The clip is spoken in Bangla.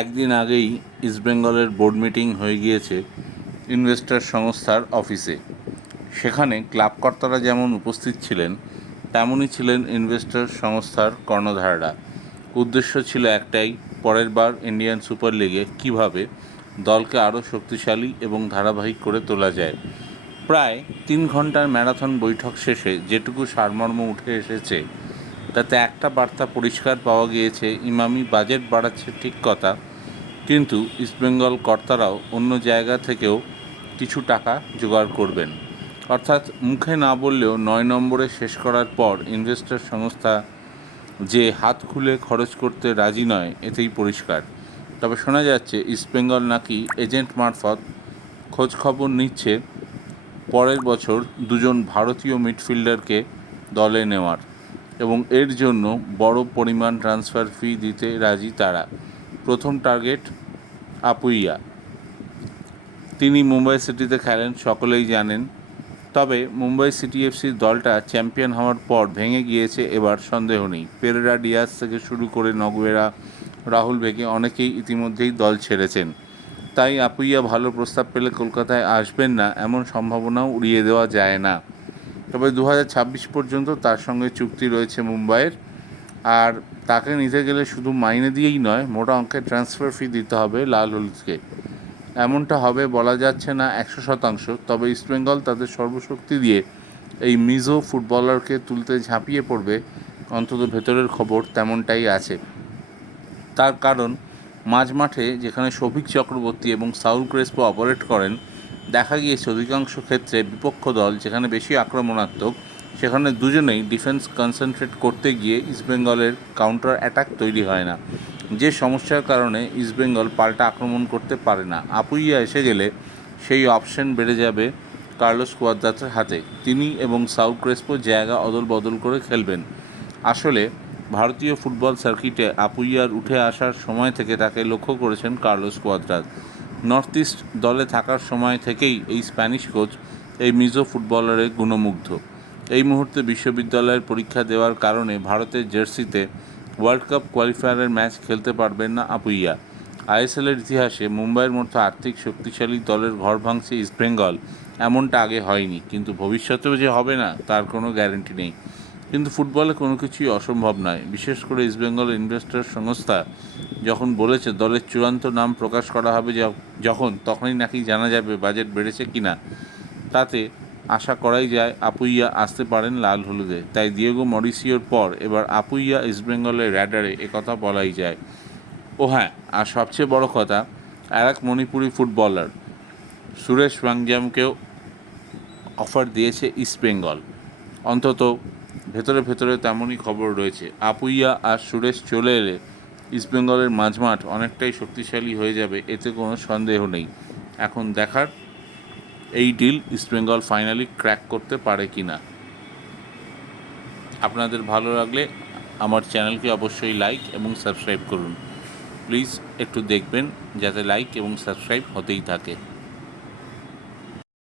একদিন আগেই ইস্টবেঙ্গলের বোর্ড মিটিং হয়ে গিয়েছে ইনভেস্টর সংস্থার অফিসে। সেখানে ক্লাবকর্তারা যেমন উপস্থিত ছিলেন, তেমনই ছিলেন ইনভেস্টর সংস্থার কর্ণধাররা। উদ্দেশ্য ছিল একটাই, পরের বার ইন্ডিয়ান সুপার লিগে কীভাবে দলকে আরও শক্তিশালী এবং ধারাবাহিক করে তোলা যায়। প্রায় 3 ঘন্টার ম্যারাথন বৈঠক শেষে যেটুকু সারমর্ম উঠে এসেছে, তাতে একটা বার্তা পরিষ্কার পাওয়া গিয়েছে। ইমামি বাজেট বাড়াচ্ছে ঠিক কথা, কিন্তু ইস্টবেঙ্গল কর্তারাও অন্য জায়গা থেকেও কিছু টাকা জোগাড় করবেন। অর্থাৎ মুখে না বললেও 9 নম্বরে শেষ করার পর ইনভেস্টর সংস্থা যে হাত খুলে খরচ করতে রাজি নয়, এতেই পরিষ্কার। তবে শোনা যাচ্ছে ইস্টবেঙ্গল নাকি এজেন্ট মারফত খোঁজখবর নিচ্ছে পরের বছর 2 ভারতীয় মিডফিল্ডারকে দলে নেওয়ার, এবং এর জন্য বড় পরিমাণ ট্রান্সফার ফি দিতে রাজি তারা। প্রথম টার্গেট আপুইয়া। তিনি মুম্বাই সিটিতে খেলেন, সকলেই জানেন। তবে মুম্বাই সিটি এফসির দলটা চ্যাম্পিয়ন হওয়ার পর ভেঙে গিয়েছে এবার, সন্দেহ নেই। পেরেরা, ডিয়াজ থেকে শুরু করে নগুয়েরা, রাহুল ভেগে অনেকেই ইতিমধ্যেই দল ছেড়েছেন। তাই আপুইয়া ভালো প্রস্তাব পেলে কলকাতায় আসবেন না এমন সম্ভাবনাও উড়িয়ে দেওয়া যায় না। তবে 2026 পর্যন্ত তার সঙ্গে চুক্তি রয়েছে মুম্বাইয়ের। আর তাকে নিতে গেলে শুধু মাইনে দিয়েই নয়, মোটা অঙ্কের ট্রান্সফার ফি দিতে হবে লাল হলুদকে। এমনটা হবে বলা যাচ্ছে না 100%, তবে ইস্টবেঙ্গল তাদের সর্বশক্তি দিয়ে এই মিজো ফুটবলারকে তুলতে ঝাঁপিয়ে পড়বে, অন্তত ভেতরের খবর তেমনটাই আছে। তার কারণ, মাঝমাঠে যেখানে শফিক চক্রবর্তী এবং সাউল ক্রেসপো অপারেট করেন, দেখা গিয়েছে অধিকাংশ ক্ষেত্রে বিপক্ষ দল যেখানে বেশি আক্রমণাত্মক, সেখানে দুজনেই ডিফেন্স কনসেন্ট্রেট করতে গিয়ে ইস্টবেঙ্গলের কাউন্টার অ্যাটাক তৈরি হয় না, যে সমস্যার কারণে ইস্টবেঙ্গল পাল্টা আক্রমণ করতে পারে না। আপুইয়া এসে গেলে সেই অপশন বেড়ে যাবে কার্লোস কুয়াদ্রাতের হাতে। তিনি এবং সাউল ক্রেসপো জায়গা অদল বদল করে খেলবেন। আসলে ভারতীয় ফুটবল সার্কিটে আপুইয়ার উঠে আসার সময় থেকে তাকে লক্ষ্য করেছেন কার্লোস কুয়াদ্রাত। নর্থ ইস্ট দলে থাকার সময় থেকেই এই স্প্যানিশ কোচ এই মিজো ফুটবলারের গুণমুগ্ধ। এই মুহূর্তে বিশ্ববিদ্যালয়ের পরীক্ষা দেওয়ার কারণে ভারতের জার্সিতে ওয়ার্ল্ড কাপ কোয়ালিফায়ারের ম্যাচ খেলতে পারবেন না আপুইয়া। আইএসএলের ইতিহাসে মুম্বাইয়ের মতো আর্থিক শক্তিশালী দলের ঘর ভাঙছে ইস্টবেঙ্গল, এমনটা আগে হয়নি। কিন্তু ভবিষ্যতেও যে হবে না তার কোনো গ্যারেন্টি নেই। কিন্তু ফুটবলে কোনো কিছুই অসম্ভব নয়। বিশেষ করে ইস্টবেঙ্গল ইনভেস্টর সংস্থা যখন বলেছে দলের চূড়ান্ত নাম প্রকাশ করা হবে তখনই নাকি জানা যাবে বাজেট বেড়েছে কিনা। তাতে আশা করাই যায় আপুইয়া আসতে পারেন লাল হলুদে। তাই দিয়েগো মরিসিওর পর এবার আপুইয়া ইস্টবেঙ্গলের র্যাডারে, একথা বলাই যায়। ও হ্যাঁ, আর সবচেয়ে বড় কথা, আর এক মণিপুরি ফুটবলার সুরেশ ওয়াংজামকেও অফার দিয়েছে ইস্টবেঙ্গল। অন্তত ভেতরে ভেতরে তেমনই খবর রয়েছে। আপুইয়া আর সুরেশ চলে এলে ইস্টবেঙ্গলের মাঝমাঠ অনেকটাই শক্তিশালী হয়ে যাবে, এতে কোনো সন্দেহ নেই। এখন দেখার এই ডিল ইস্টবেঙ্গল ফাইনালি ক্র্যাক করতে পারে কি না। আপনাদের ভালো লাগলে আমার চ্যানেলকে অবশ্যই লাইক এবং সাবস্ক্রাইব করুন। প্লিজ একটু দেখবেন যাতে লাইক এবং সাবস্ক্রাইব হতেই থাকে।